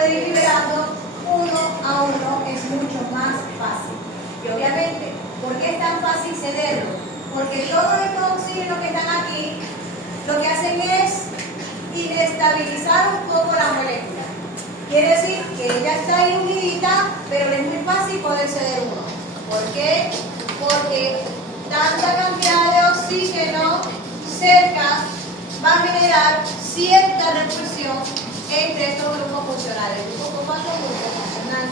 puede ir liberando uno a uno, es mucho más fácil. Y obviamente, ¿por qué es tan fácil cederlo? Porque todos estos oxígenos que están aquí, lo que hacen es inestabilizar un poco la molécula. Quiere decir que ella está ahí unidita, pero es muy fácil poder ceder uno. ¿Por qué? Porque tanta cantidad de oxígeno cerca va a generar cierta repulsión entre estos grupos funcionales. El grupo fosfato es un grupo funcional.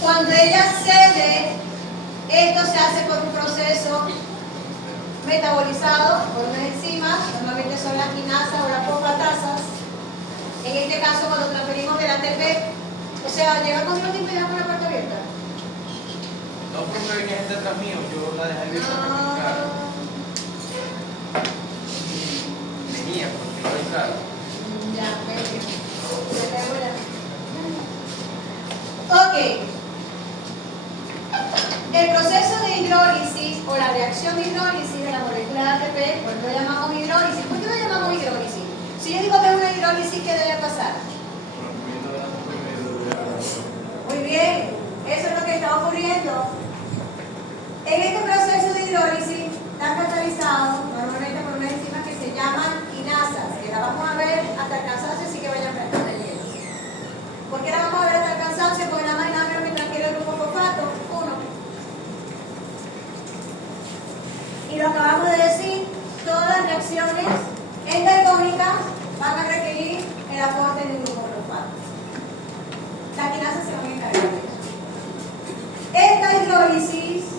Cuando ella cede, esto se hace por un proceso metabolizado por unas enzimas, normalmente son las quinasas o las fosfatasas. En este caso, cuando transferimos del ATP, o sea, llegamos un tiempo y dejamos la puerta abierta. No, porque venía gente atrás mío, yo la dejé abierta para que entrara. Venía, porque no entraba. Ya, ok. El proceso de hidrólisis o la reacción de hidrólisis de la molécula de ATP, ¿por qué lo llamamos hidrólisis? ¿Por qué lo llamamos hidrólisis? Si yo digo que es una hidrólisis, ¿qué debe pasar? Muy bien, eso es lo que está ocurriendo. En este proceso de hidrólisis está catalizado normalmente por unas enzimas que se llaman quinasas, que la vamos a ver hasta el cansancio, así que vayan prestando el hielo. ¿Por qué la vamos a ver hasta el cansancio? Porque nada más y nada menos que transfiere el grupo fosfato, 1. Y lo acabamos de decir, todas las reacciones endoigónicas van a requerir el aporte del grupo fosfato. Las quinasas se van a encargar de eso. Esta hidrólisis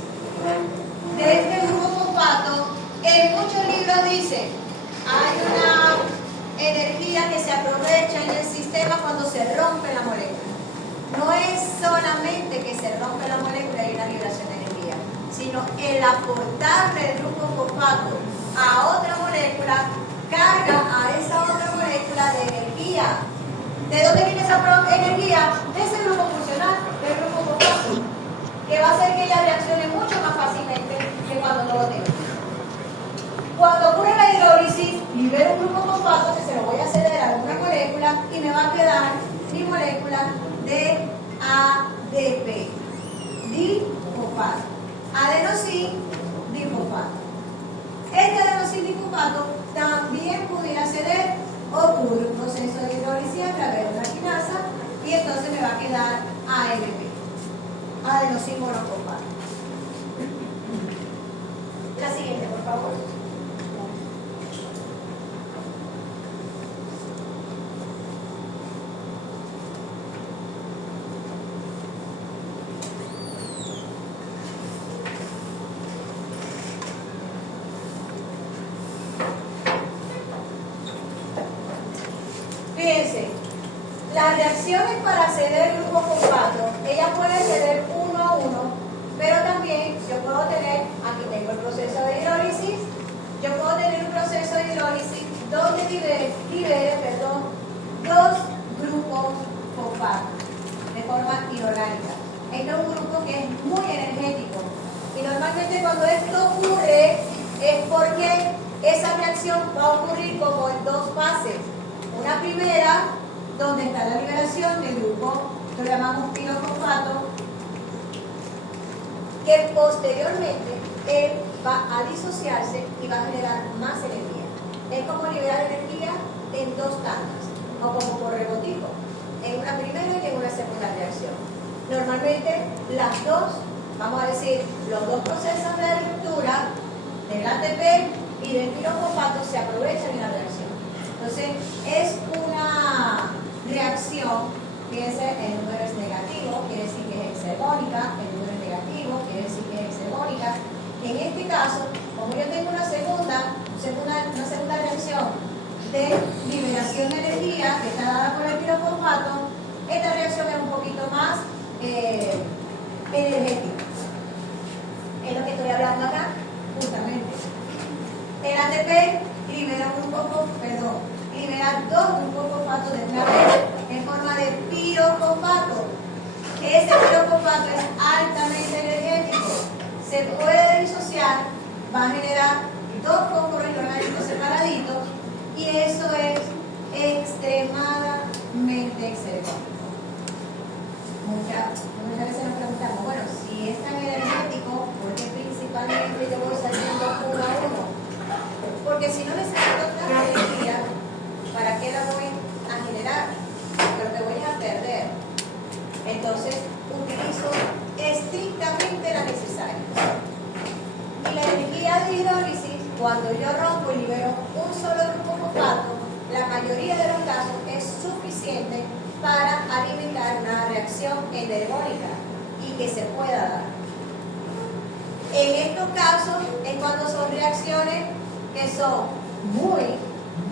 de este grupo fosfato, en muchos libros dice, hay una energía que se aprovecha en el sistema cuando se rompe la molécula. No es solamente que se rompe la molécula y una liberación de energía, sino el aportarle el grupo fosfato a otra molécula carga a esa otra molécula de energía. ¿De dónde viene esa energía? De ese grupo funcional, del grupo fosfato, que va a hacer que ella reaccione mucho más fácilmente que cuando no lo tenga. Cuando ocurre la hidrólisis, libero un grupo fosfato que se lo voy a ceder a alguna molécula y me va a quedar mi molécula de ADP, difosfato. Adenosin difosfato. Este adenosin difosfato también pudiera ceder, ocurre un proceso de hidrólisis a través de una quinasa y entonces me va a quedar ALP, adenosin monofosfato. La siguiente, por favor. Fíjense, las reacciones para ceder grupo fosfato, ellas pueden ceder uno a uno, pero también yo puedo tener, aquí tengo el proceso de hidrólisis, yo puedo tener un proceso de hidrólisis donde libere dos grupos fosfato de forma inorgánica. Este es un grupo que es muy energético y normalmente cuando esto ocurre es porque esa reacción va a ocurrir como en dos fases. Una primera, donde está la liberación del grupo que lo llamamos pirofosfato, que posteriormente él va a disociarse y va a generar más energía. Es como liberar energía en dos tandas, o como por rebotico, en una primera y en una segunda reacción. Normalmente las dos, vamos a decir, los dos procesos de ruptura del ATP y del pirofosfato se aprovechan en la reacción. Entonces, es una reacción, fíjense, el número es negativo, quiere decir que es hexagónica, el número es negativo, quiere decir que es hexagónica. En este caso, como yo tengo una segunda reacción de liberación de energía que está dada por el pirofosfato, esta reacción es un poquito más energética. Es lo que estoy hablando acá, justamente. El ATP libera dos grupos fosfato de una vez en forma de pirofosfato. Ese pirofosfato es altamente energético, se puede disociar, va a generar dos fósforos inorgánicos separaditos y eso es extremadamente energético. Muchas veces nos preguntamos, bueno, si es tan energético, ¿por qué principalmente yo voy saliendo uno a uno? Porque si no necesito tanta energía, ¿para qué la voy a generar? Porque lo que voy a perder. Entonces, utilizo estrictamente la necesaria. Y la energía de hidrólisis, cuando yo rompo y libero un solo grupo fosfato, la mayoría de los casos es suficiente para alimentar una reacción energónica y que se pueda dar. En estos casos es cuando son reacciones que son muy,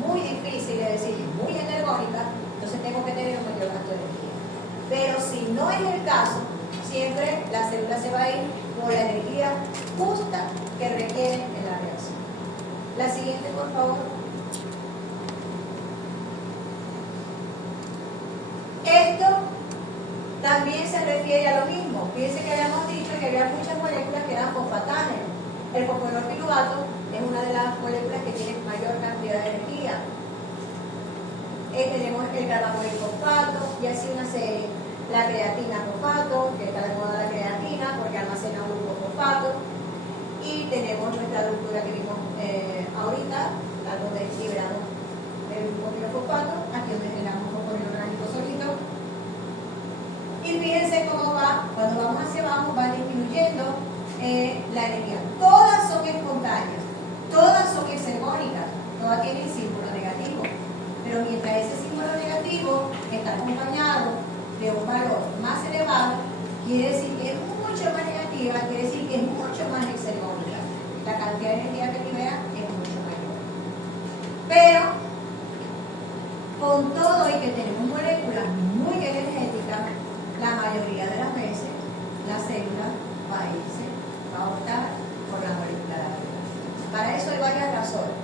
muy difíciles, es decir, muy energónicas, entonces tengo que tener un mayor gasto de energía. Pero si no es el caso, siempre la célula se va a ir por la energía justa que requiere en la reacción. La siguiente, por favor. Esto también se refiere a lo mismo. Fíjense que habíamos dicho que había muchas moléculas que eran fosfatáneas. El fosfolorpiruvato es una de las moléculas que tiene mayor cantidad de energía. Tenemos el carbamoil fosfato y así una serie. La creatina fosfato, que está de moda la creatina porque almacena un grupo fosfato. Y tenemos nuestra estructura que vimos ahorita, algo de librado del grupo fosfato, aquí donde generamos un fosfórico orgánico solito. Y fíjense cómo va, cuando vamos hacia abajo, va disminuyendo la energía. Todas son espontáneas, todas son exergónicas, todas tienen símbolo negativo. Pero mientras ese símbolo negativo está acompañado de un valor más elevado, quiere decir que es mucho más negativa, quiere decir que es mucho más exergónica. La cantidad de energía que libera es mucho mayor. Pero, con todo y que tenemos moléculas muy energéticas, la mayoría de las veces la célula va a optar por la molécula de arriba. Para eso hay varias razones.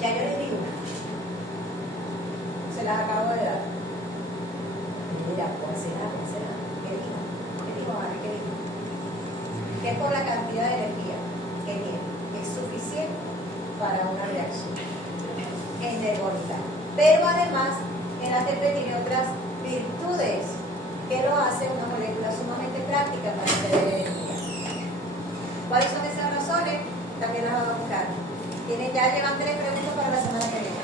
Ya yo les digo una. Se las acabo de dar. Mira, ¿cuál será? ¿Qué dijo? Que es por la cantidad de energía que tiene. Es suficiente para una reacción energónica. Pero además, el ATP tiene otras virtudes que lo hacen una molécula sumamente práctica para tener energía. ¿Cuáles son esas razones? También las vamos a buscar. Ya llevan 3 preguntas para la semana que viene.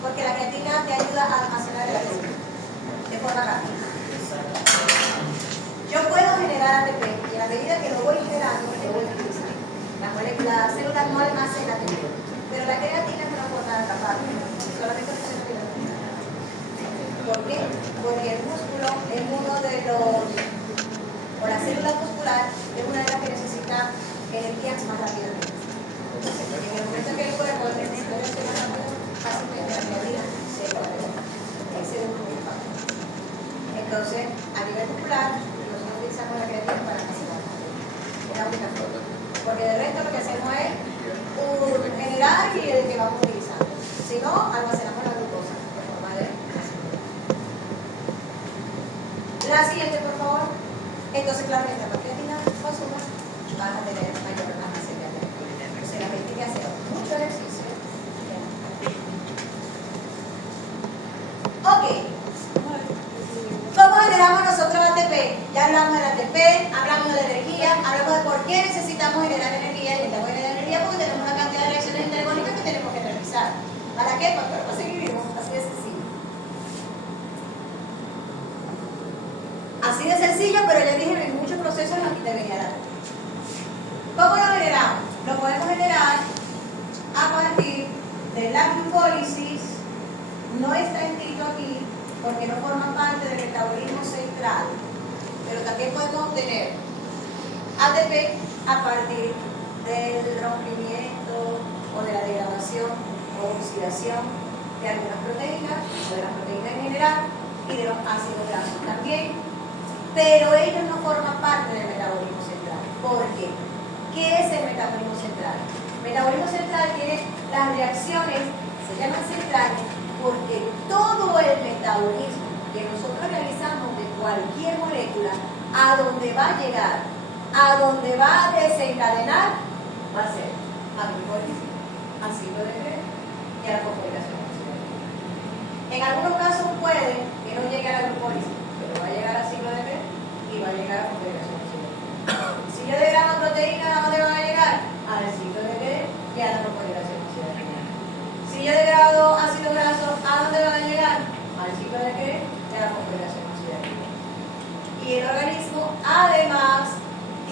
Porque la creatina te ayuda a almacenar el ATP de forma rápida. Yo puedo generar ATP y a la medida que lo voy generando, lo voy utilizando. La célula no almacena ATP, pero la creatina es una forma de atrapar. Solamente se puede. ¿Por qué? Porque el músculo es uno de los, o la célula muscular es una de las que necesita energía más rápidamente. En el momento que el cuerpo necesita energía más rápido, fácilmente la creatina se puede. Ese es un impacto. Entonces, a nivel muscular, nosotros utilizamos la creatina para almacenar. Es la única forma. Porque de resto lo que hacemos es generar y el que vamos utilizando. Si no, almacenamos la glucosa de forma de la siguiente, por favor. Entonces, claro, mientras más creatina consumas, vas a tener mayor almacenamiento. Entonces, la gente que hace mucho ejercicio. Ok. ¿Cómo generamos nosotros ATP? Ya hablamos del ATP, hablamos de la energía, hablamos de por qué necesitamos generar energía. Y necesitamos generar energía porque tenemos una cantidad de reacciones energónicas que tenemos que realizar. ¿Para qué? Para seguir vivos. Así de sencillo. Así de sencillo, pero ya dije, en muchos procesos nos debería dar. ¿Cómo lo generamos? Lo podemos generar a partir de la glucólisis. No está escrito aquí porque no forma parte del metabolismo central, pero también podemos obtener ATP a partir del rompimiento o de la degradación o oxidación de algunas proteínas, de las proteínas en general y de los ácidos grasos también, pero ellos no forman parte del metabolismo central. ¿Por qué? ¿Qué es el metabolismo central? El metabolismo central tiene las reacciones, se llaman centrales, porque todo el metabolismo que nosotros realizamos de cualquier molécula, a donde va a llegar, a donde va a desencadenar, va a ser a glucólisis, al ciclo de Krebs y a la fosforilación oxidada. En algunos casos puede que no llegue a la glucólisis, pero va a llegar al ciclo de Krebs y va a llegar a la fosforilación oxidada. Si yo degrado proteína, ¿a dónde va a llegar? Al ciclo de Krebs y a la fosforilación oxidada. Si yo degrado ácido graso, ¿a dónde va a llegar? Al ciclo de Krebs y a la fosforilación oxidada. Y el organismo además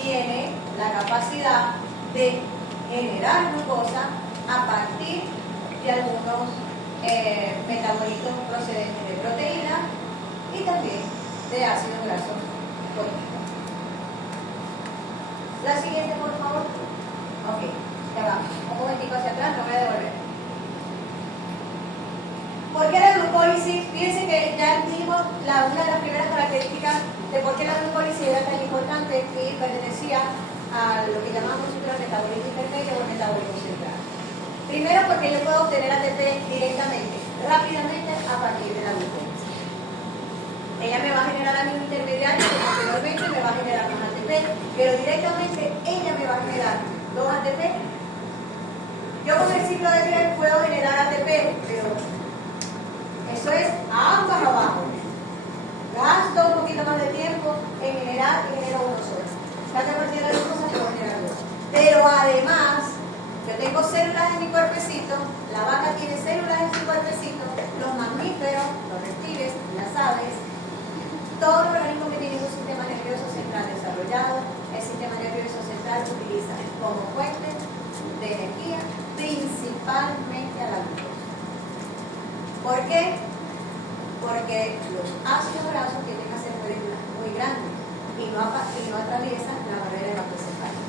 tiene la capacidad de generar glucosa a partir de algunos metabolitos procedentes de proteína y también de ácidos grasos políticos. La siguiente, por favor. Ok, ya va. Un momentico hacia atrás, no voy a devolver. ¿Por qué la glucólisis? Fíjense que ya dijimos una de las primeras características de por qué la glucólisis era tan importante y pertenecía a lo que llamamos nosotros el metabolismo intermedio o el metabolismo central. Primero, porque yo puedo obtener ATP directamente, rápidamente, a partir de la glucólisis. Ella me va a generar a mí un intermediario que posteriormente me va a generar más ATP, pero directamente ella me va a generar 2 ATP. Yo con el ciclo de Krebs puedo generar ATP, pero eso es ambas abajo. Gasto un poquito más de tiempo en generar y genero uno solo. Cada partida de las cosas puedo generar dos. Pero además, yo tengo células en mi cuerpecito, la vaca tiene células en su cuerpecito, los mamíferos, los reptiles, las aves, todos los organismos que tienen un sistema nervioso central desarrollado, el sistema nervioso central se utiliza como fuente de energía, principalmente a la glucosa. ¿Por qué? Porque los ácidos grasos tienden a ser moléculas muy grandes y no atraviesan la barrera hematoencefálica.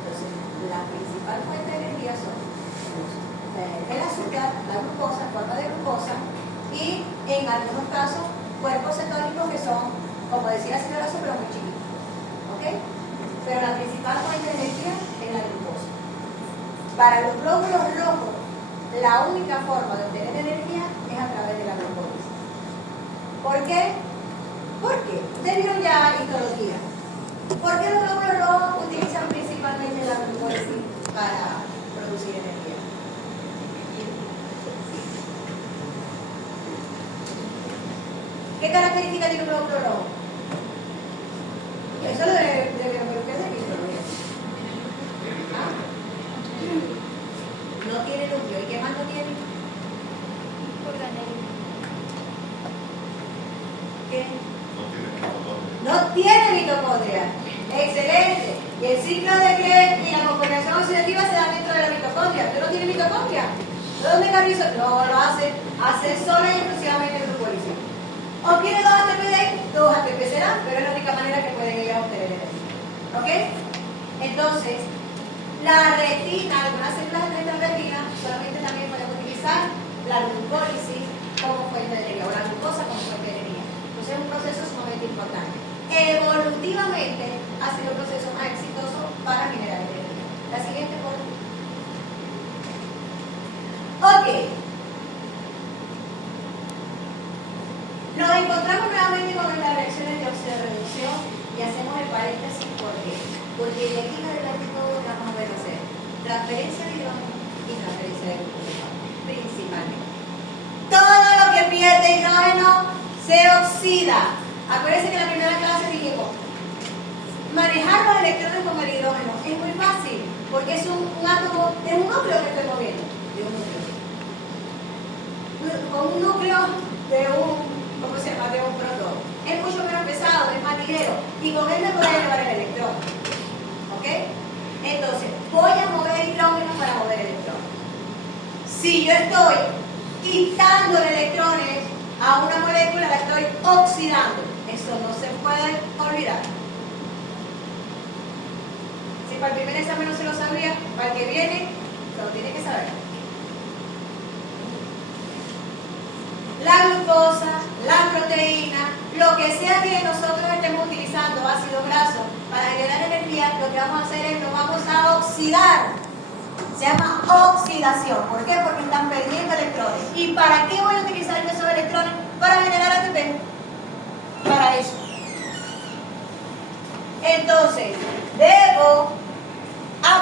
Entonces, la principal fuente de energía son el azúcar, la glucosa, en forma de glucosa, y en algunos casos cuerpos cetónicos que son, como decía ácido graso, pero muy chiquitos. ¿Ok? Pero la principal fuente de energía es la glucosa. Para los glóbulos rojos, la única forma de obtener energía es a través de la glucólisis. ¿Por qué? Porque ustedes vieron ya histología. ¿Por qué los glóbulos rojos utilizan principalmente la glucólisis para producir energía? ¿Qué característica tiene un glóbulo rojo? Eso lo debe ustedes de histología. ¿Ah? No tiene núcleo. ¿Y qué más no tiene? ¿Qué? No tiene mitocondria. Excelente. Y el ciclo de Krebs y la fosforilación oxidativa se da dentro de la mitocondria. ¿Usted no tiene mitocondria? ¿De dónde carrizo? No lo hace sola y exclusivamente glucólisis. ¿Obtiene 2 ATP de ahí? 2 ATP serán, pero es la única manera que pueden ellos obtener energía. ¿Ok? Entonces, la retina, algunas células de nuestra retina, solamente también podemos utilizar la glucólisis como fuente de energía, o la glucosa como fuente de energía. Entonces es un proceso sumamente importante. Evolutivamente ha sido un proceso más exitoso para generar energía. La siguiente, por favor. Ok. Nos encontramos nuevamente con las reacciones de oxidorreducción y hacemos el paréntesis. ¿Por qué? Porque de aquí en adelante todo lo que vamos a ver hacer transferencia de hidrógeno y transferencia de glucosa, principalmente. Todo lo que pierde hidrógeno se oxida. Acuérdense que en la primera clase dijimos, manejar los electrones con el hidrógeno es muy fácil, porque es un átomo, es un núcleo que estoy moviendo, de un núcleo. Con un núcleo de un, ¿cómo se llama? De un protón. Es mucho menos pesado, es más ligero, y con él me puede llevar el electrón. ¿Ok? Entonces, voy a mover hidrógeno para mover electrones. Si yo estoy quitándole electrones a una molécula, la estoy oxidando. Eso no se puede olvidar. Si para el primer examen no se lo sabía, para el que viene, se lo tiene que saber. La glucosa, la proteína, lo que sea que nosotros estemos utilizando, ácido graso, para generar energía, lo que vamos a hacer es lo vamos a oxidar. Se llama oxidación. ¿Por qué? Porque están perdiendo electrones. ¿Y para qué voy a utilizar esos electrones? Para generar ATP. Para eso. Entonces, debo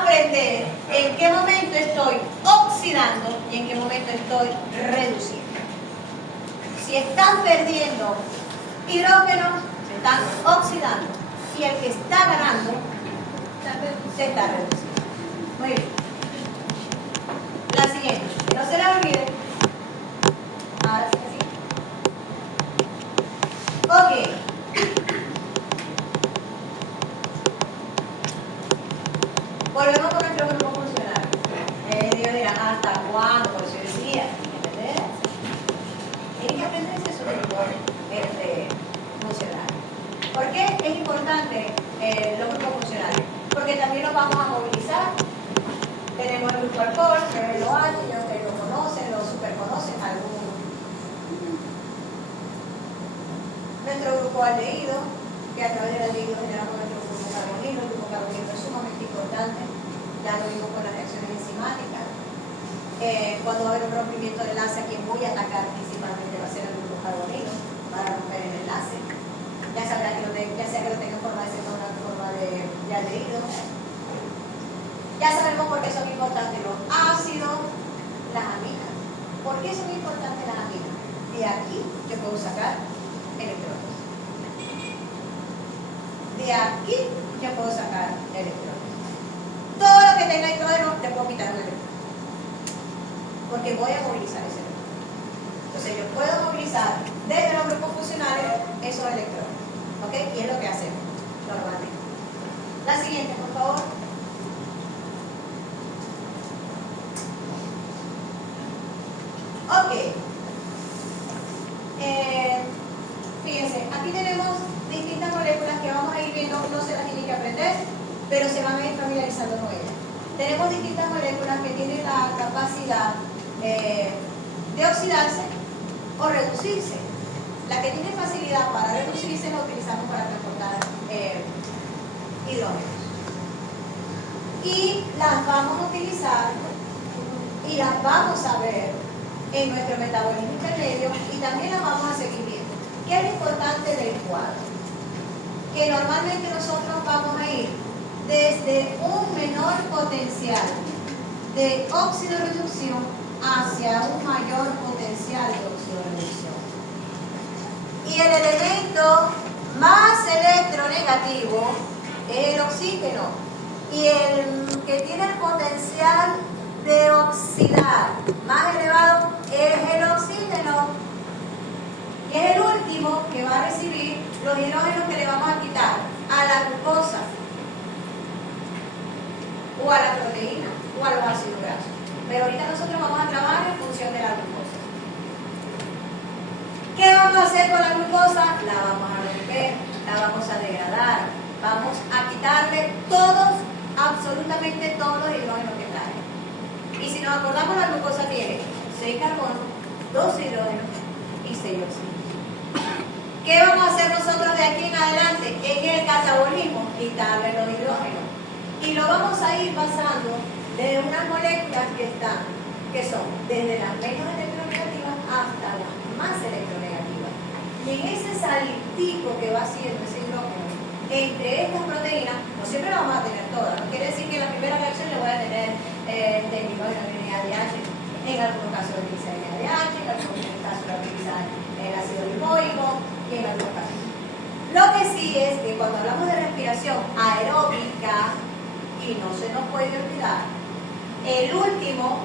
aprender en qué momento estoy oxidando y en qué momento estoy reduciendo. Si están perdiendo hidrógeno, se están oxidando. Y el que está ganando, se está reduciendo. Muy bien. La siguiente, que no se la olvide. Ahora sí que sí. Ok. Volvemos con nuestro grupo funcional. Dios dirá, ¿hasta cuándo? Por eso yo decía, ¿entendés? Tienen que aprenderse su grupo funcional. ¿Por qué es importante los grupos funcionales? Porque también los vamos a movilizar. Tenemos el grupo alcohol, que lo hay, que lo conocen, lo superconocen algunos. Nuestro grupo aldehído, que a través del aldehído generamos nuestro grupo carbonilo. El grupo carbonilo es sumamente importante, ya lo vimos con las reacciones enzimáticas. Cuando va a haber un rompimiento de enlace, a quien voy a atacar principalmente va a ser el grupo carbonilo para romper el enlace. Ya sabrá que ya sea que lo tenga en forma de cetona o en forma de aldehído. Ya sabemos por qué son importantes los ácidos, las aminas. ¿Por qué son importantes las aminas? De aquí yo puedo sacar electrones. De aquí yo puedo sacar electrones. Todo lo que tenga hidrógeno te puedo quitar un electrón. Porque voy a movilizar ese electrón. Entonces yo puedo movilizar desde los grupos funcionales esos electrones. ¿Ok? Y es lo que hacemos normalmente. La siguiente, por favor. Ok. Fíjense, aquí tenemos distintas moléculas que vamos a ir viendo, no se las tienen que aprender, pero se van a ir familiarizando con ellas. Tenemos distintas moléculas que tienen la capacidad de oxidarse o reducirse. La que tiene facilidad para reducirse la utilizamos para transportar hidrógenos. Y las vamos a utilizar y las vamos a ver en nuestro metabolismo intermedio y también las vamos a seguir viendo. ¿Qué es lo importante del cuadro? Que normalmente nosotros vamos a ir desde un menor potencial de oxidorreducción hacia un mayor potencial de oxidorreducción. Y el elemento más electronegativo es el oxígeno. Y el que tiene el potencial de oxidar más elevado es el oxígeno. Y es el último que va a recibir los hidrógenos que le vamos a quitar a la glucosa, o a la proteína, o a los ácidos grasos. Pero ahorita nosotros vamos a trabajar en función de la glucosa. ¿Qué vamos a hacer con la glucosa? La vamos a romper, la vamos a degradar, vamos a quitarle todos, absolutamente todos los hidrógenos que trae. Y si nos acordamos, la glucosa tiene 6 carbonos, 2 hidrógenos y 6 oxígenos. ¿Qué vamos a hacer nosotros de aquí en adelante? En el catabolismo, quitarle los hidrógenos. Y lo vamos a ir pasando de unas moléculas que son desde las menos electronegativas hasta las más electronegativas. Y en ese saltico que va haciendo ese hidrógeno entre estas proteínas, no siempre lo vamos a tener todas. No quiere decir que en la primera reacción le voy a tener hidrógeno en ADH, en algunos casos lo utiliza en ADH, en algunos casos lo utiliza en ácido lipoico y en algunos casos. Lo que sí es que cuando hablamos de respiración aeróbica, y no se nos puede olvidar, el último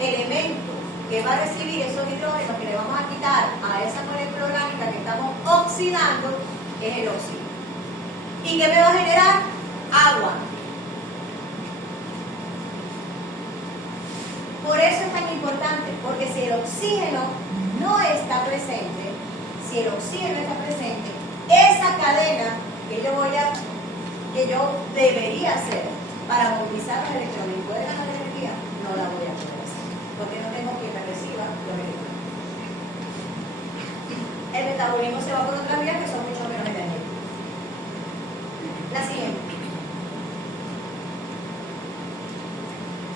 elemento que va a recibir esos hidrógenos que le vamos a quitar a esa molécula orgánica que estamos oxidando es el oxígeno. ¿Y qué me va a generar? Agua. Por eso es tan importante, porque si el oxígeno no está presente, esa cadena que yo debería hacer para movilizar los electrones y poder ganar energía, no la voy a poder hacer, porque no tengo quien me reciba los electrones. El metabolismo se va por otras vías que son mucho menos energéticas. La siguiente.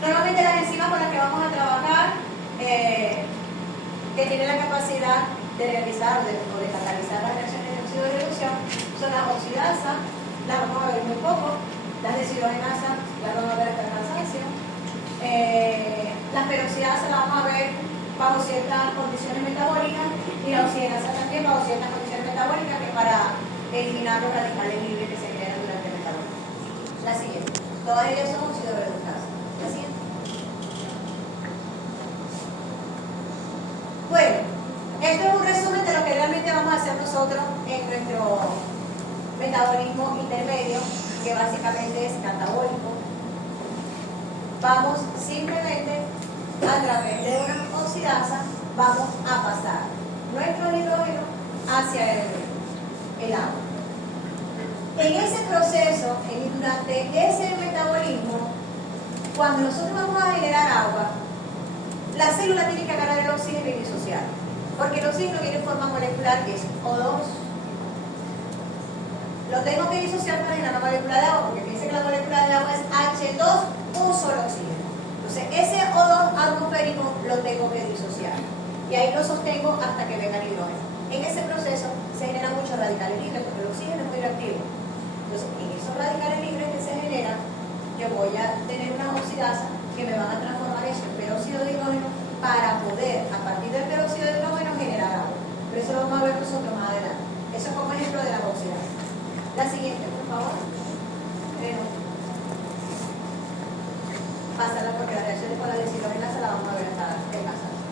Normalmente las enzimas con las que vamos a trabajar, que tienen la capacidad de realizar o de catalizar las reacciones de oxidorreducción, son las oxidasas, las vamos a ver muy poco, Las deshidrogenasas las vamos a ver hasta el cansancio. Las peroxidasas las vamos a ver bajo ciertas condiciones metabólicas y la oxigenasa también bajo ciertas condiciones metabólicas que para eliminar los radicales libres que se generan durante el metabolismo. La siguiente. Todas ellas son oxidorreductasas. La siguiente. Bueno, esto es un resumen de lo que realmente vamos a hacer nosotros en nuestro metabolismo intermedio, que básicamente es catabólico. Vamos simplemente a través de una oxidasa, vamos a pasar nuestro hidrógeno hacia el agua. En ese proceso, durante ese metabolismo, cuando nosotros vamos a generar agua, la célula tiene que agarrar el oxígeno y disociar, porque el oxígeno viene en forma molecular que es O2. Lo tengo que disociar para generar la molécula de agua, porque dice que la molécula de agua es H2, un solo oxígeno. Entonces, ese O2 atmosférico lo tengo que disociar. Y ahí lo sostengo hasta que venga el hidrógeno. En ese proceso se generan muchos radicales libres, porque el oxígeno es muy reactivo. Entonces, en esos radicales libres que se generan, yo voy a tener una oxidasa que me van a transformar eso en peróxido de hidrógeno para poder, a partir del peróxido de hidrógeno, generar agua. Pero eso lo vamos a ver nosotros más adelante. Eso es como ejemplo de la oxidasa. La siguiente, por favor. Pásala porque las reacciones con la deshidrogenasa la vamos a ver hasta el cansancio.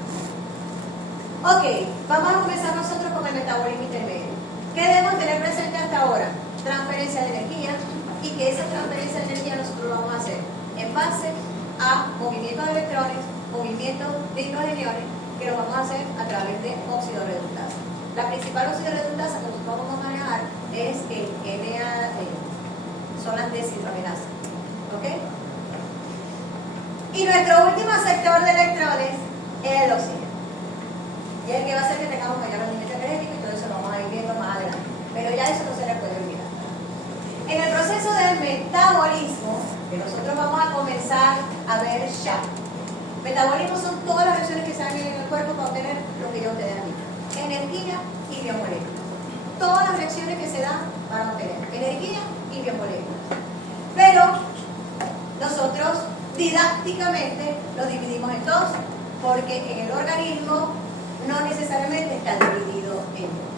Ok, vamos a comenzar nosotros con el metabolismo intermedio. ¿Qué debemos tener presente hasta ahora? Transferencia de energía, y que esa transferencia de energía nosotros lo vamos a hacer en base a movimiento de electrones, movimiento de hidrogeniones, que lo vamos a hacer a través de oxidorreductasa. La principal oxidorreductasa que nosotros vamos a manejar es el son las deshidrogenasas. ¿Ok? Y nuestro último sector de electrones es el oxígeno. Y es el que va a hacer que tengamos mayor rendimiento energético, y todo eso lo vamos a ir viendo más adelante. Pero ya eso no se le puede olvidar. En el proceso del metabolismo, que nosotros vamos a comenzar a ver ya. Metabolismo son todas las reacciones que se dan en el cuerpo para obtener lo que yo te han dicho: energía y biomoléculas. Todas las reacciones que se dan para obtener energía y biomoléculas. Pero nosotros didácticamente lo dividimos en dos, porque en el organismo no necesariamente está dividido en dos.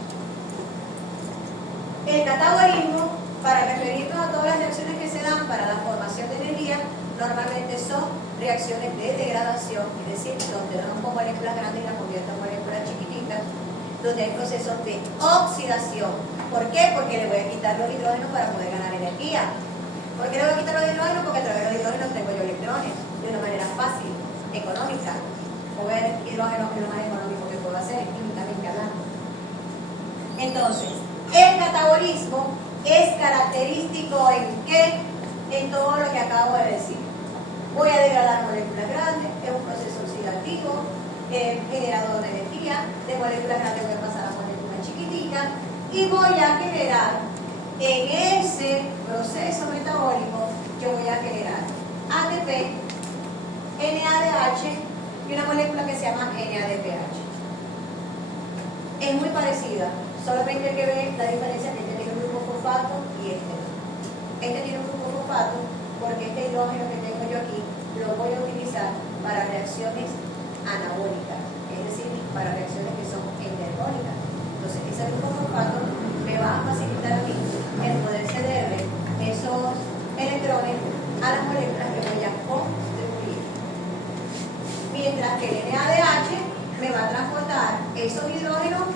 El catabolismo, para referirnos a todas las reacciones que se dan para la formación de energía, normalmente son reacciones de degradación, es decir, donde rompo moléculas grandes y las convierto en moléculas chiquititas, donde hay procesos de oxidación. ¿Por qué? Porque le voy a quitar los hidrógenos para poder ganar energía. ¿Por qué le voy a quitar los hidrógenos? Porque a través de los hidrógenos tengo yo electrones de una manera fácil, económica. Mover hidrógenos es lo más económico que puedo hacer, químicamente hablando. Entonces, el catabolismo es característico en qué? En todo lo que acabo de decir. Voy a degradar moléculas grandes, es un proceso oxidativo, generador de energía, de moléculas grandes voy a pasar a moléculas chiquititas, y voy a generar, en ese proceso metabólico, yo voy a generar ATP, NADH y una molécula que se llama NADPH. Es muy parecida, solamente hay que ver la diferencia que este tiene un grupo fosfato y este no. Este tiene un grupo fosfato porque este hidrógeno que tengo yo aquí lo voy a utilizar para reacciones anabólicas, es decir, para reacciones que son endergónicas. Entonces, ese grupo fosfato me va a facilitar a mí el poder cederle esos electrones a las moléculas que voy a construir. Mientras que el NADH me va a transportar esos hidrógenos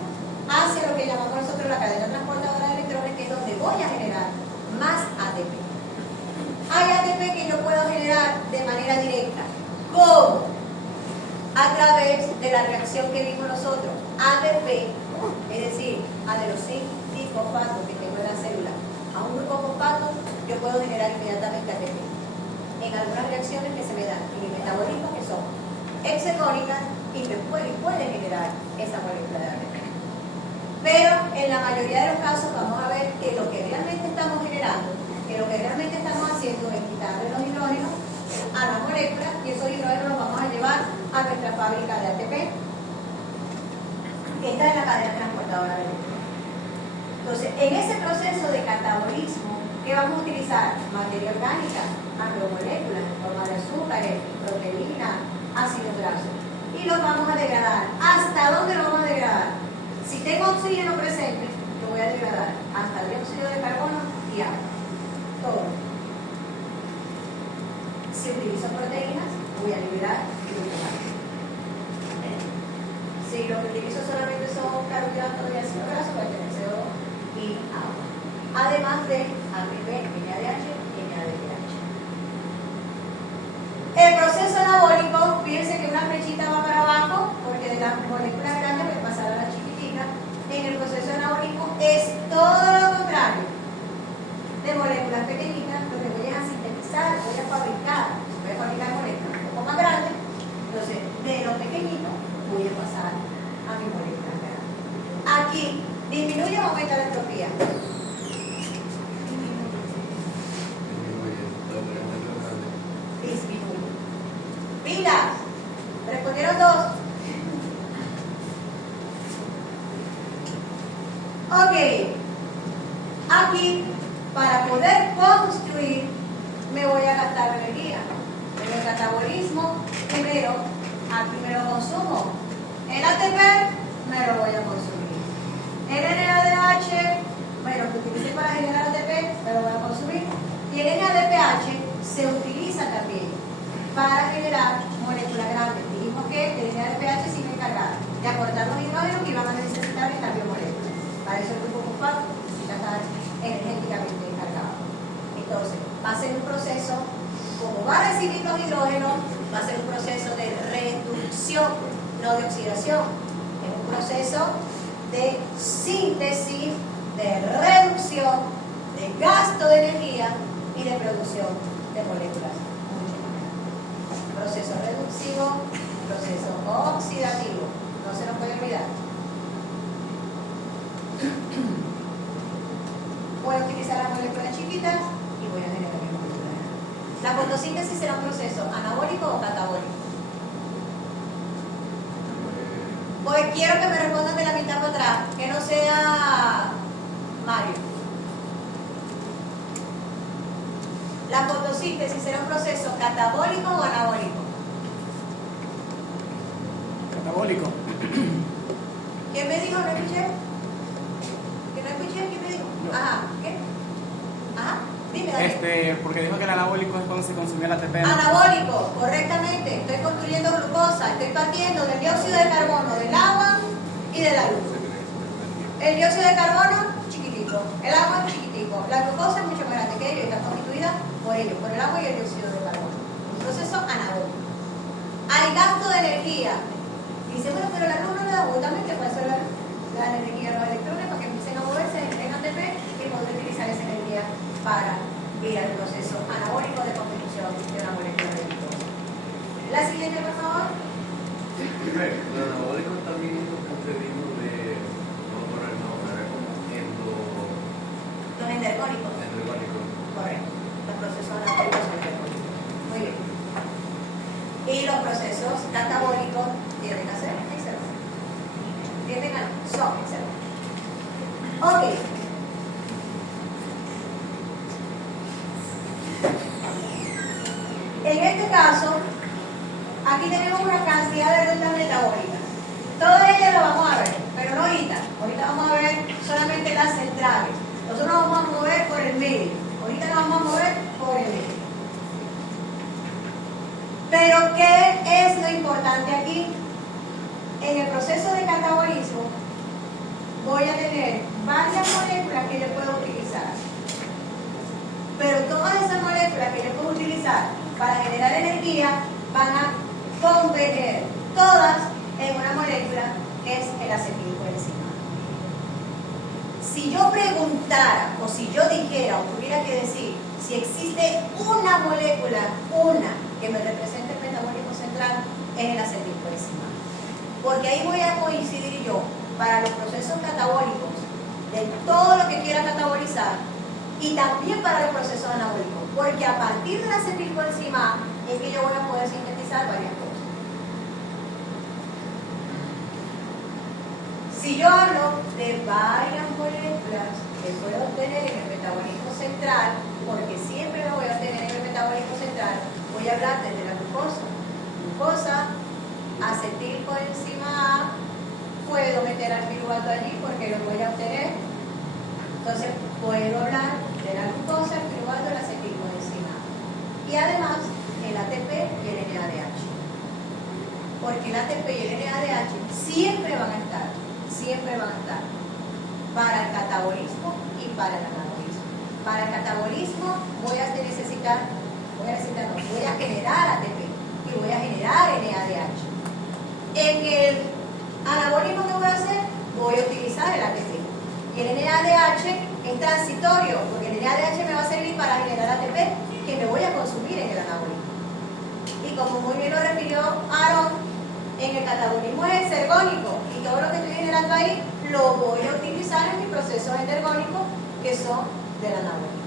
hacia lo que llamamos nosotros la cadena transportadora de electrones, que es donde voy a generar más ATP. Hay ATP que yo puedo generar de manera directa. ¿Cómo? A través de la reacción que vimos nosotros. ADP, es decir, adenosín difosfato que tengo en la célula, a un grupo fosfato, yo puedo generar inmediatamente ATP. En algunas reacciones que se me dan en el metabolismo, que son exergónicas, y me pueden generar esa molécula de ATP. Pero en la mayoría de los casos vamos a ver que lo que realmente estamos generando, que lo que realmente estamos haciendo es quitarle los hidrógenos a las moléculas, y esos hidrógenos los vamos a llevar a nuestra fábrica de ATP, que está en la cadena transportadora de electrones. Entonces, en ese proceso de catabolismo, ¿Qué vamos a utilizar? Materia orgánica, macromoléculas en forma de azúcares, proteínas, ácidos grasos. Y los vamos a degradar. ¿Hasta dónde lo vamos a degradar? Si tengo oxígeno presente, lo voy a degradar hasta dióxido de carbono y agua. Todo. Si utilizo proteínas, voy a liberar glucosa. Si lo que utilizo solamente son carbohidratos y ácido graso, voy a tener CO2 y agua. Además de ATP, NADH y NADPH. El proceso anabólico, fíjense que una flechita va para abajo, porque de la molécula grande voy a pasar a la chiquitica. En el proceso anabólico es todo lo contrario. De moléculas pequeñitas, lo que voy a sintetizar, voy a fabricar moléculas un poco más grandes. Entonces, de lo pequeñito voy a pasar a mi molécula grande. Aquí, disminuye o aumenta la entropía. Disminuye. Pilas. Respondieron dos. Ok. Aquí, para poder construir, me voy a gastar energía. En el catabolismo, primero, aquí me lo consumo. El ATP me lo voy a consumir. El NADH, bueno, que utilicé para generar ATP, me lo voy a consumir. Y el NADPH se utiliza también para generar moléculas grandes. Dijimos que el NADPH sí me encargaba de aportar los hidrógenos que iban a necesitar esta biomolécula. Para eso el grupo fosfato necesita estar energéticamente encargado. Entonces, va a ser un proceso, como va a recibir los hidrógenos, va a ser un proceso de reducción, no de oxidación. Es un proceso de síntesis, de reducción, de gasto de energía y de producción de moléculas. Proceso reductivo, proceso oxidativo. No se nos puede olvidar. Voy a utilizar las moléculas chiquitas y voy a generar mis moléculas grandes. La fotosíntesis será un proceso anabólico o catabólico. Pues quiero que me respondan de la mitad para atrás, que no sea Mario. La fotosíntesis será un proceso catabólico o anabólico. Catabólico. ¿Quién me dijo? ¿No escuché? ¿Que no escuché? ¿Quién me dijo? Yo. Ajá, ¿qué? Ajá, dime, dale. Porque dijo que el anabólico es cuando se consumió el ATP. Anabólico, correctamente. Estoy construyendo glucosa, estoy partiendo del dióxido de carbono, del agua y de la luz. El dióxido de carbono, chiquitico. El agua, chiquitico. La glucosa es mucho más grande que ello y está constituida por ello, por el agua y el dióxido de carbono. Un proceso anabólico. Hay gasto de energía. Dice, bueno, pero la luz no le da justamente para eso la energía a los electrones para que empiecen a moverse en ATP y poder utilizar esa energía para ir al proceso anabólico de constitución de una molécula de glucosa. La siguiente, por favor. Lo anabólico también es lo que pedimos de, no por el nombre, era como Los endergónicos. endergónico. Correcto. Los procesos anabólicos son endergónicos. Muy bien. Y los procesos catabólicos tienden a ser excelentes. Tienden a no, son excelentes. Ok. En este caso, aquí tenemos una cantidad de rutas metabólicas. Todas ellas las vamos a ver, pero no ahorita. Ahorita vamos a ver solamente las centrales. Nosotros nos vamos a mover por el medio. Ahorita nos vamos a mover por el medio. Pero, ¿qué es lo importante aquí? En el proceso de catabolismo voy a tener varias moléculas que yo puedo utilizar. Pero todas esas moléculas que yo puedo utilizar para generar energía van a converger todas en una molécula que es el acetilcoenzima. Si yo preguntara o si yo dijera o tuviera que decir si existe una molécula, que me represente el metabolismo central, es el acetilcoenzima. Porque ahí voy a coincidir yo para los procesos catabólicos de todo lo que quiera catabolizar y también para los procesos anabólicos. Porque a partir de la acetilcoenzima es que yo voy a poder sintetizar varias cosas. Si yo hablo de varias moléculas que puedo obtener en el metabolismo central, porque siempre lo voy a obtener en el metabolismo central, voy a hablar desde la glucosa. Glucosa, acetilcoenzima A, puedo meter al piruvato allí porque lo voy a obtener. Entonces puedo hablar de la glucosa, el piruvato, el acetilcoenzima A. Y además el ATP y el NADH. Porque el ATP y el NADH siempre van a estar para el catabolismo y para el anabolismo. Para el catabolismo voy a generar ATP y voy a generar NADH. En el anabolismo que voy a hacer, voy a utilizar el ATP. Y el NADH es transitorio, porque el NADH me va a servir para generar ATP que me voy a consumir en el anabolismo. Y como muy bien lo refirió Aaron, en el catabolismo es ergónico y todo lo que estoy generando ahí lo voy a utilizar en mis procesos energónicos que son del anabolismo.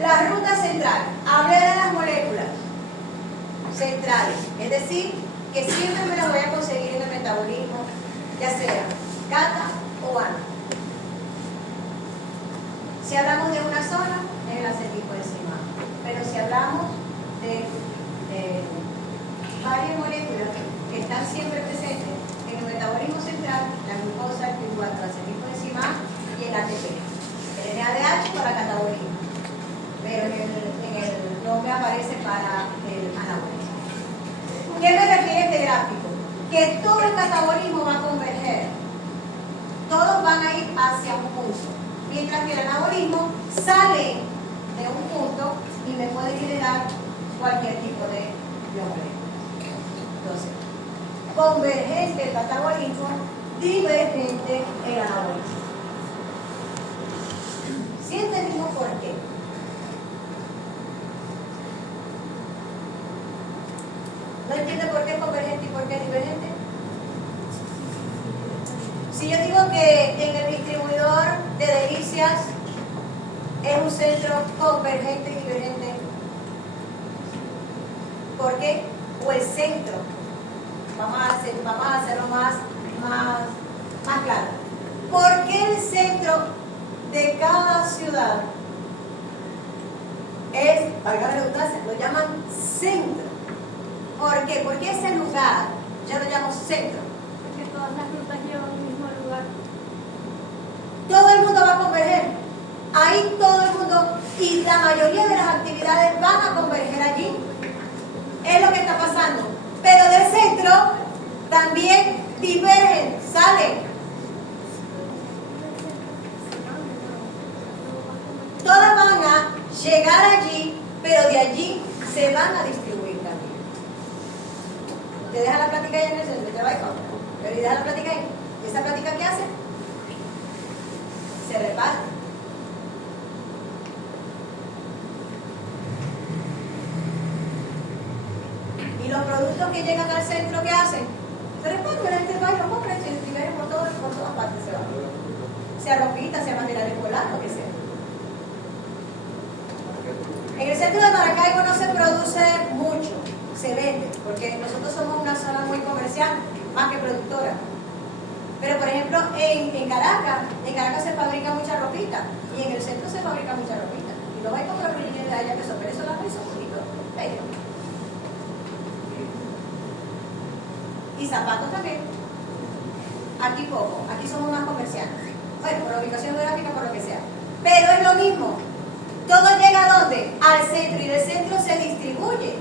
La ruta central, hablé de las moléculas centrales, es decir, que siempre me las voy a conseguir en el metabolismo, ya sea cata o ana. Si hablamos de una zona, es el acetilcoenzima, pero si hablamos de varias moléculas que están siempre presentes en el metabolismo central, la glucosa, el piruvato, el acetilcoenzima y el ATP. El NADH para catabolismo, pero en el nombre aparece para el anabolismo. ¿Qué me refiere este gráfico? Que todo el catabolismo va a converger. Todos van a ir hacia un punto, mientras que el anabolismo sale de un punto y me puede generar cualquier tipo de biomolécula. Entonces, convergente el catabolismo, divergente el anabolismo. ¿Sí entendimos por qué? ¿No entiende por qué es convergente y por qué es divergente? Si yo digo que en el distribuidor de Delicias es un centro convergente y divergente, ¿por qué? O el centro, vamos a hacerlo más claro. ¿Por qué el centro de cada ciudad es, valga la redundancia, lo llaman centro? ¿Por qué? Porque ese lugar yo lo llamo centro. Porque todas las rutas llevan al mismo lugar. Todo el mundo va a converger. Ahí todo el mundo y la mayoría de las actividades van a converger allí. Es lo que está pasando. Pero del centro también divergen, salen. Todas van a llegar allí, pero de allí se van a distribuir también. Te deja la plática ahí en el centro, te va a ir, pero deja la plática ahí. ¿Y esa plática qué hace? Se reparte. Y los productos que llegan al centro, ¿qué hacen? Se reparten, la gente va y lo compra y se distribuyen por todas partes, se va. Sea ropita, sea material escolar, lo que sea. En el centro de Maracaibo no se produce mucho, se vende, porque nosotros somos una zona muy comercial, más que productora. Pero por ejemplo, en Caracas se fabrica mucha ropita, y en el centro se fabrica mucha ropita. Y lo vais a comprar los niños de allá que son venezolanos y son bonitos, bellos. Y zapatos también. Aquí poco, aquí somos más comerciales. Bueno, por la ubicación geográfica, por lo que sea. Pero es lo mismo. Todo llega a ¿dónde? Al centro, y del centro se distribuye.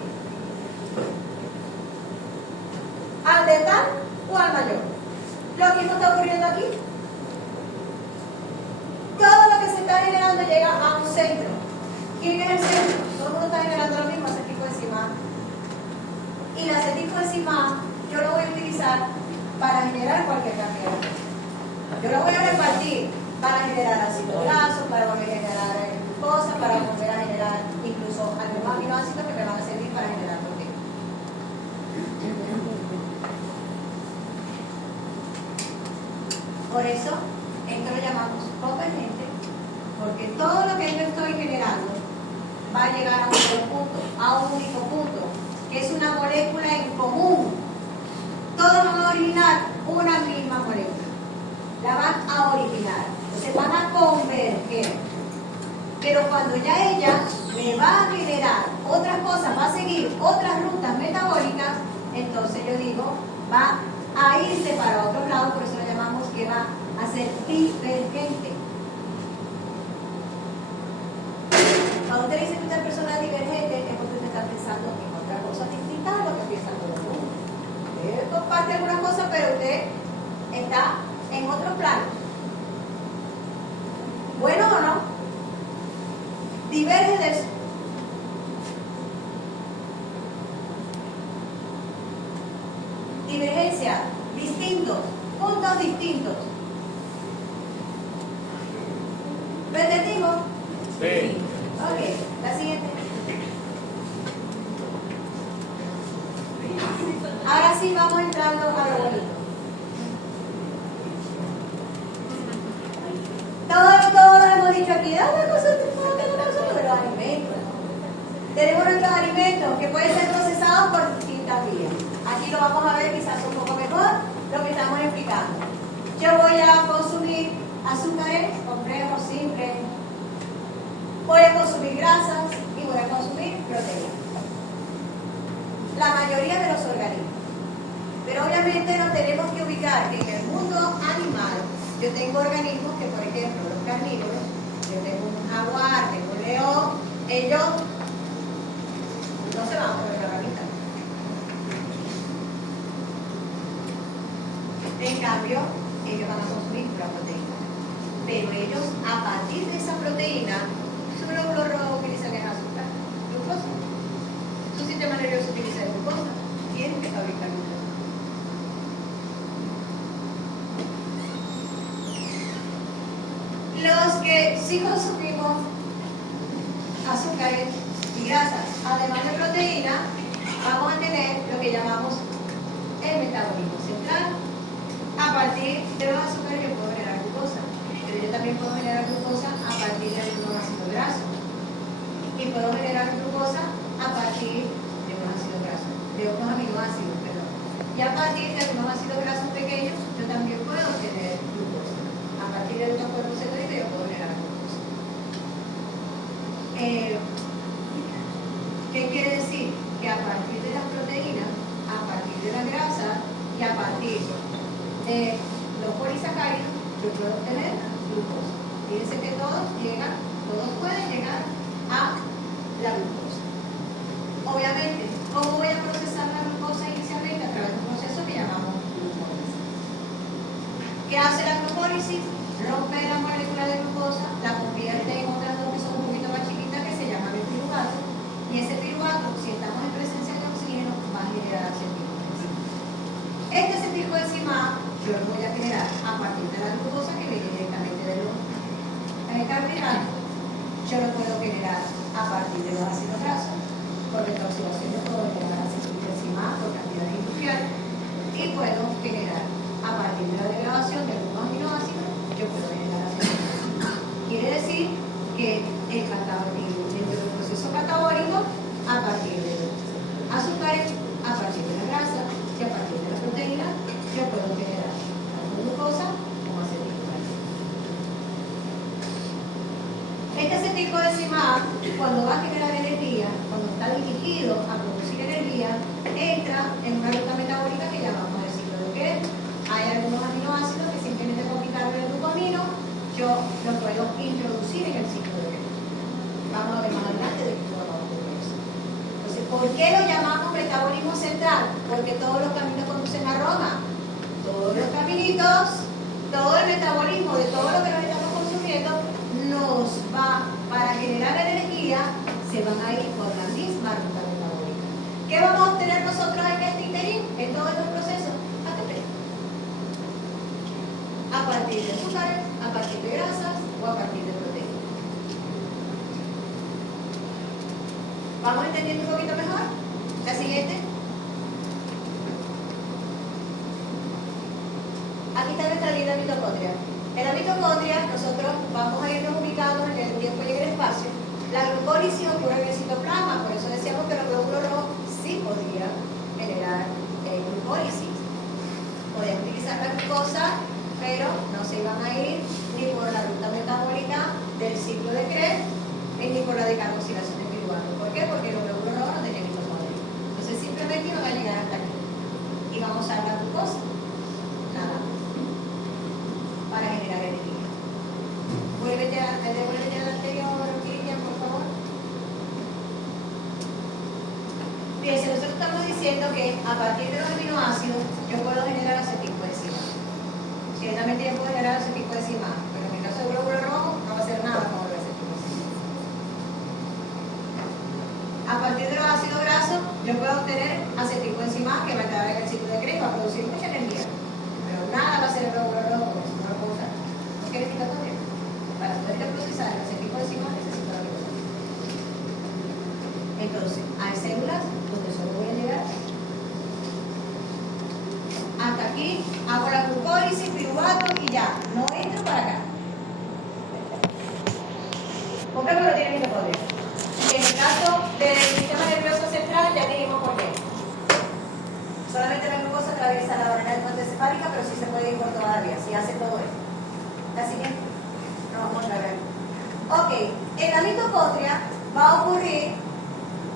¿Al de tal o al mayor? Lo mismo está ocurriendo aquí. Todo lo que se está generando llega a un centro. ¿Quién es el centro? Todo el mundo está generando lo mismo, acetilcoenzima. Y la acetilcoenzima yo lo voy a utilizar para generar cualquier cantidad. Yo lo voy a repartir para generar ácidos grasos, para volver a generar glucosa, para volver a generar incluso algunos aminoácidos que me van a servir para generar proteína. Por eso, esto lo llamamos convergente, porque todo lo que yo estoy generando va a llegar a un solo punto, a un único punto, que es una molécula en común. Todos van a originar una misma molécula. la van a originar, se van a converger. Pero cuando ya ella me va a generar otras cosas, va a seguir otras rutas metabólicas, entonces yo digo, va a irse para otro lado, por eso lo llamamos que va a ser divergente. Cuando usted dice que usted es persona divergente, es porque usted está pensando en otra cosa distinta a lo que piensa todo el mundo. Usted comparte algunas cosas, pero usted está en otro plano. ¿Bueno o no? Diverge de eso. Divergencia, distintos, puntos distintos. ¿Lo entendimos? Sí. Ok, la siguiente. Ahora sí vamos entrando a lo bonito. Todo lo hemos dicho aquí. Dame cosas de los alimentos. Tenemos nuestros alimentos que pueden ser procesados por distintas vías. Aquí lo vamos a ver quizás un poco mejor lo que estamos explicando. Yo voy a consumir azúcares complejos, simples. Voy a consumir grasas y voy a consumir proteínas. La mayoría de los organismos. Pero obviamente nos tenemos que ubicar que en el mundo animal yo tengo organismos que, por ejemplo, los carnívoros, yo tengo un jaguar, tengo un león, ellos no se van a comer la ramita. En cambio, ellos van a consumir pura proteína. Pero ellos, a partir de esa proteína, su glóbulo rojo utilizan el azúcar, glucosa. Su sistema nervioso utiliza el glucosa. Tienen que fabricar glucosa. Los que sí consumimos azúcares y grasas, además de proteína, vamos a tener lo que llamamos el metabolismo central. A partir de los azúcares yo puedo generar glucosa, pero yo también puedo generar glucosa a partir de algunos ácidos grasos. Y puedo generar glucosa a partir de unos ácidos grasos, de unos aminoácidos, perdón. Y a partir de algunos ácidos grasos pequeños, yo también puedo tener glucosa. A partir de unos cuerpos celulares yo puedo generar glucosa. ¿Qué quiere decir? Que a partir de las proteínas, a partir de la grasa y a partir de los polisacáridos, yo puedo obtener glucosa. Fíjense que todos pueden llegar a la glucosa. Obviamente, ¿cómo voy a procesar la glucosa inicialmente? A través de un proceso que llamamos glucólisis. ¿Qué hace la glucólisis? Rompe la molécula de glucosa, la convierte en otras dos que son un poquito más chiquitas que se llaman el piruvato. Y ese piruvato, si estamos en presencia de oxígeno, va a generar acetilcoenzima. Este acetilcoenzima yo lo voy a generar a partir de la glucosa que viene directamente de los carbohidratos. Yo lo puedo generar a partir de los ácidos grasos, por detoxidación yo puedo generar acetilcoenzima por cantidades industriales, y puedo generar a partir de la degradación de algunos aminoácidos, yo puedo generar acetilcoenzima. Quiere decir que dentro del proceso catabólico, a partir de los azúcares, a partir de la grasa y a partir de la proteína, yo puedo generar tanto glucosa como acetilcoenzima. Este acetilcoenzima, cuando va a generar energía, cuando está dirigido a producir energía, entra en una ruta metabólica que llamamos el ciclo de Krebs. Hay algunos aminoácidos que simplemente con quitarle el glucamino, yo los puedo introducir en el ciclo de Krebs. Vamos a ver más adelante de qué vamos a ver eso. Entonces, ¿por qué lo llamamos metabolismo central? Porque todos los caminos conducen a Roma. Todos los caminitos, todo el metabolismo de todo lo que nos estamos consumiendo nos va, para generar energía, se van a ir por la misma ruta metabólica. ¿Qué vamos a obtener nosotros en este interín, en todos estos procesos? ATP. A partir de azúcares, a partir de grasas o a partir de proteínas. ¿Vamos entendiendo un poquito mejor? La siguiente. Aquí está nuestra linda mitocondria. En la mitocondria nosotros vamos a irnos ubicando en el tiempo y en el espacio. La glucólisis ocurre en el citoplasma, por eso decíamos que los glóbulos rojos sí podrían generar glucólisis. Podemos utilizar la glucosa, pero no se iban a ir ni por la ruta metabólica del ciclo de Krebs ni por la de carboxilación de piruvato. ¿Por qué? Porque los glóbulos rojos no tenían mitocondria. Entonces simplemente iban a llegar hasta aquí. Y vamos a usar la glucosa, nada más, para generar energía. Devuélvete al anterior, Kirian, por favor. Fíjense, nosotros estamos diciendo que a partir de los aminoácidos yo puedo generar acetilcoenzima. Ciertamente yo puedo generar acetilcoenzima, pero en el caso del glóbulo rojo no va a hacer nada como el acetilcoenzima. A partir de los ácidos grasos yo puedo obtener acetilcoenzima que va a entrar en el ciclo de Krebs, va a producir mucha energía, pero nada va a ser el glóbulo rojo, por eso no lo puedo usar. ¿No quieres indicatorio? Para poder procesar el acetilcoenzima necesito la glucosa. Entonces, hay células donde solo voy a llegar hasta aquí, hago la glucólisis, piruvato y ya, no entro para acá. ¿Por qué? Porque tiene mitocondria. Y en el caso del sistema nervioso central, ya dijimos por qué. Solamente la glucosa atraviesa la barrera hematoencefálica, pero sí se puede ir por toda la vía, si hace todo esto. La siguiente. No, vamos a ver. Ok, en la mitocondria va a ocurrir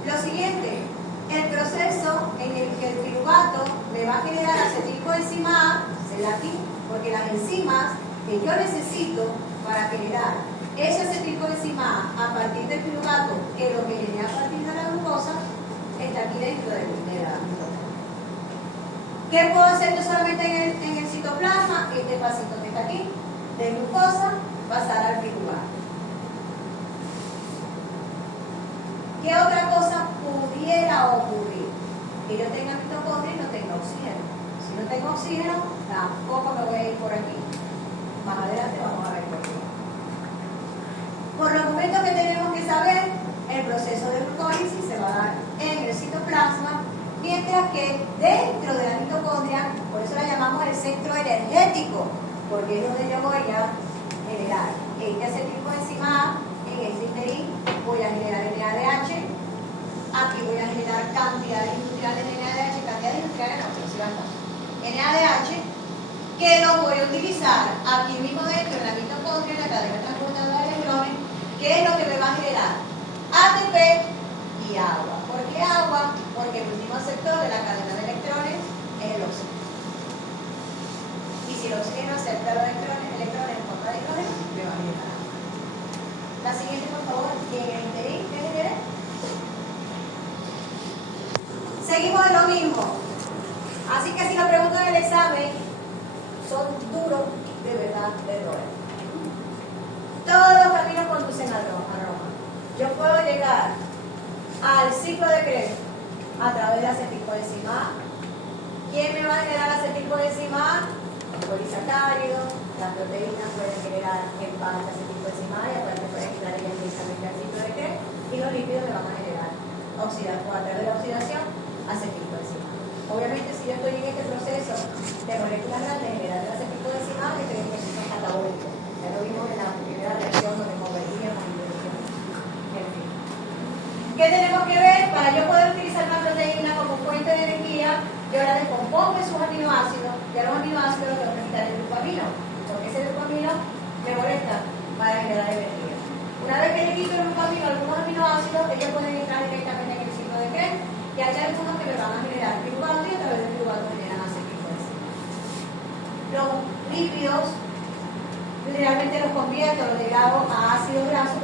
lo siguiente. El proceso en el que el piruvato me va a generar acetilcoenzima A, aquí, porque las enzimas que yo necesito para generar ese acetilcoenzima A partir del piruvato, que lo que genera a partir de la glucosa, está aquí dentro de la mitocondria. ¿Qué puedo hacer yo solamente en el citoplasma? Este pasito que está aquí, de glucosa, pasar al piruvato. ¿Qué otra cosa pudiera ocurrir? Que yo tenga mitocondria y no tenga oxígeno. Si no tengo oxígeno, tampoco me voy a ir por aquí. Más adelante vamos a ver por qué. Por los momentos que tenemos que saber, el proceso de glucólisis se va a dar en el citoplasma, mientras que dentro de la mitocondria, por eso la llamamos el centro energético, porque es donde yo voy a generar este acetilcoenzima A. En este interín voy a generar NADH, aquí voy a generar cantidades industriales de NADH, cantidades industriales no, pero sí bastante. NADH, que lo voy a utilizar aquí mismo dentro de la mitocondria, en la cadena transportadora de electrones, que es lo que me va a generar ATP y agua. ¿Por qué agua? Porque el último sector de la cadena de electrones es el oxígeno. Y si el oxígeno acepta los electrones en forma de hidrógeno, me va a generar. La siguiente, por favor, y en el interín, ¿qué genere? Seguimos en lo mismo. Así que si lo pregunto en el examen, son duros de verdad de errores. Todos los caminos conducen a Roma. Yo puedo llegar al ciclo de Krebs a través de acetilcoenzima A. ¿Quién me va a generar acetilcoenzima A? Los polisacáridos, las proteínas pueden generar en parte acetilcoenzima A y aparte pueden generar directamente al ciclo de Krebs, y los lípidos me van a generar oxidación, a través de la oxidación, acetilcoenzima A. Obviamente, si yo estoy en este proceso de moléculas grandes de generar el acetilcoenzima A, estoy en proceso catabólico. Ya lo vimos en la primera reacción donde convertíamos en hidrógeno. En fin. ¿Qué tenemos que ver? Para yo poder utilizar una proteína como fuente de energía, yo la descompongo en sus aminoácidos, y a los aminoácidos los tengo que quitar el glutamino, porque ese glutamino me molesta para generar energía. Una vez que le quito el glutamino a algunos aminoácidos, ellos pueden entrar directamente en el ciclo de Krebs, y hay algunos que me van a generar piruvato y a través del piruvato generan acetilcoenzima. Los lípidos, generalmente los convierto, los degrado a ácidos grasos,